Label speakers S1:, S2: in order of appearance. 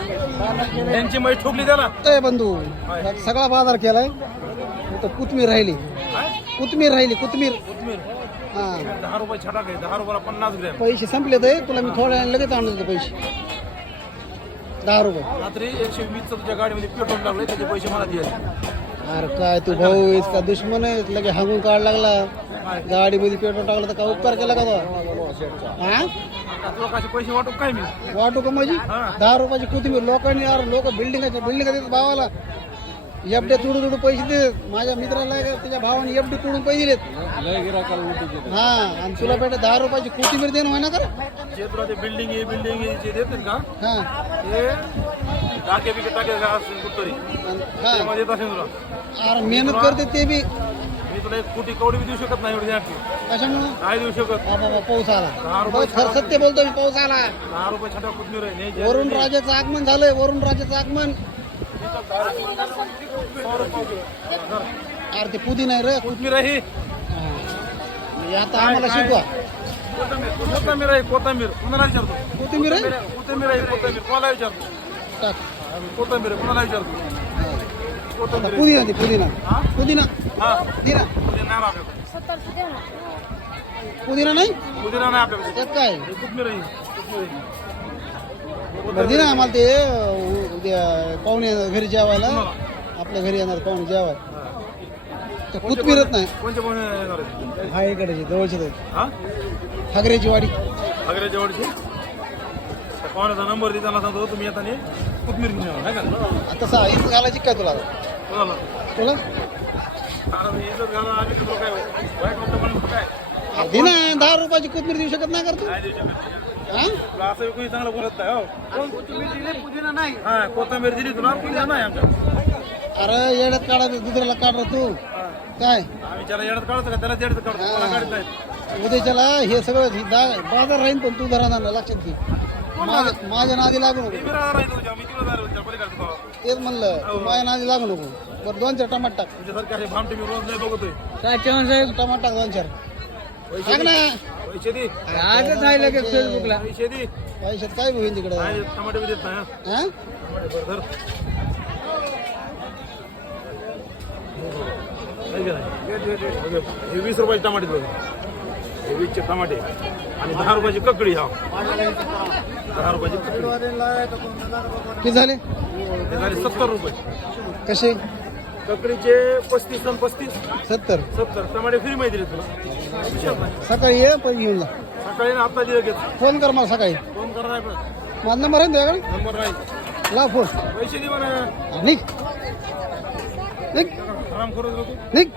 S1: त्यांची मै ठोकली त्याला.
S2: ए बंधू सगळा बाजार केलाय. तर कोथमीर राहिली. कोथमीर राहिली कोथमीर
S1: कोथमीर
S2: हा.
S1: दहा रुपये छटाक आहे दहा रुपयाला पन्नास ग्रॅम.
S2: पैसे संपले तर तुला मी थोड्या वेळाने लगेच आणून देतो पैसे. दहा रुपये.
S1: रात्री एकशे वीसचं तुझ्या गाडीमध्ये पेट्रोल लागले त्याचे पैसे मला द्यायचे
S2: अरे काय तू भाऊ का दुश्मन आहेस लगे हागून काढ लागला. गाडीमध्ये पेट्रोल टाकलं तर काय उपकार केला का तो हा?
S1: कसे पैसे वाटू काय मी?
S2: वाटू का माझी?
S1: हा.
S2: दहा रुपयाची कोथिंबीर. लोकांनी यार लोक बिल्डिंगाच्या बिल्डिंग देतात भावाला. एफडे तुडू तुडू पैसे देत माझ्या मित्राला आहे का, त्याच्या भावाने एफडी तुडून पैसे दिलेत. हा आणि तुला भेटे दहा रुपयाची कोथिंबीर देणं होय ना कर
S1: जे तुला ते बिल्डिंग आहे बिल्डिंग जे का?
S2: हा.
S1: ते टाके बिके टाके का असेल कुठतरी.
S2: हा.
S1: ते मध्ये येत असेल तुला.
S2: अरे मेहनत करते ते बी.
S1: मी तुला एक कोटी कवडी देऊ शकत नाही एवढी द्यायची
S2: कशामुळं?
S1: नाही देऊ शकत.
S2: बाबा पाऊस
S1: दहा
S2: आला
S1: रुपये
S2: पाऊस खरं सत्य बोलतो मी पाऊस आला.
S1: दहा रुपये छटा कोथमीर आहे नाही
S2: वरुण राजाचं आगमन झालंय वरुण राजाचं आगमन. अरे ते पुदी नाही रे.
S1: कोथमीर आहे ही?
S2: हे. आता आम्हाला शिकवा.
S1: कोथंबीर कोथंबीर आहे कोथंबीर. कोणाला विचारतो?
S2: कोथिंबीर आहे?
S1: कोथंबीर आहे कोथंबीर. कोणाला विचारतो?
S2: टाक.
S1: कोथंबीर आहे कोणाला विचारतो?
S2: पुदिना. दे पुदिना.
S1: हा?
S2: पुदिना.
S1: हा.
S2: दिना
S1: पुदिना नाही
S2: पुदिना नाही?
S1: पुदिना नाही आपल्याकडे.
S2: त्यात काय?
S1: कोथमीर आहे.
S2: आम्हाला ते उद्या पाहुणे घरी जेवायला. आपल्या घरी येणार पाहुणे जेवाय तर कोथमीरच नाही.
S1: कोणते कोण येणार?
S2: हा इकडे जवळचे ते.
S1: हा?
S2: हागरेची वाडी.
S1: जवळची त्या पाहुण्याचा नंबर दे त्यांना सांगतो तुम्ही येताना. कोथमीर
S2: आता सहा इथं घालायची काय? तुला तुला दे ना दहा रुपयाची कोथमीर देऊ शकत नाही करतो. हा?
S1: असं कोणी चांगलं बोलत नाही हो. दिली पुदिना नाही. हा कोथंबीर दिली तुला पुदिना नाही आमच्या.
S2: अरे येड्यात काढा दुसऱ्याला काढ तू. काय?
S1: आम्ही येडत काढतो का? त्याला काढतो मला काढत नाही.
S2: उद्याच्याला हे सगळं हे बाजार राहील पण तू धरा ना लक्षात घे. माझ्या माझ्या नादी लागू नको. तेच म्हणलं तू माझ्या नादी लागू नको. बरं दोन चार टमाट टाक.
S1: तुझ्यासारखे असे भामटे मी रोज नाही बघतोय.
S2: काय चव्हाण साहेब टमाट टाक दोन चार.
S1: पैसे
S2: टाक
S1: दे.
S2: ना
S1: पैसे दे.
S2: आजच आहे लगेच फेसबुकला
S1: पैसे दे.
S2: पैशात काय होईल तिकडे?
S1: टमाटे बी देत नाही हा.
S2: हा
S1: टमाटे बरं धर नाही का नाही? बघ, हे वीस रुपयाचे टमाटे बघ हे वीसचे टमाटे आणि दहा रुपयाची ककडी हा. दहा रुपयाची ककडी.
S2: किती झाले?
S1: हे झाले सत्तर रुपये.
S2: कसे?
S1: ककडीचे पस्तीस आणि पस्तीस.
S2: सत्तर.
S1: सत्तर. टमाटे फ्री दिले तुला. नाही.
S2: सकाळी ये पण घेऊन जा.
S1: सकाळी ना आता दिलं घेत
S2: फोन कर मला सकाळी.
S1: फोन करा नाही पण
S2: माझा नंबर आहे ना तुझ्याकडे?
S1: नंबर नाही.
S2: लाव फोन.
S1: पैसे दे म्हणा
S2: निघ. निघ.
S1: आराम करू नको.
S2: निघ.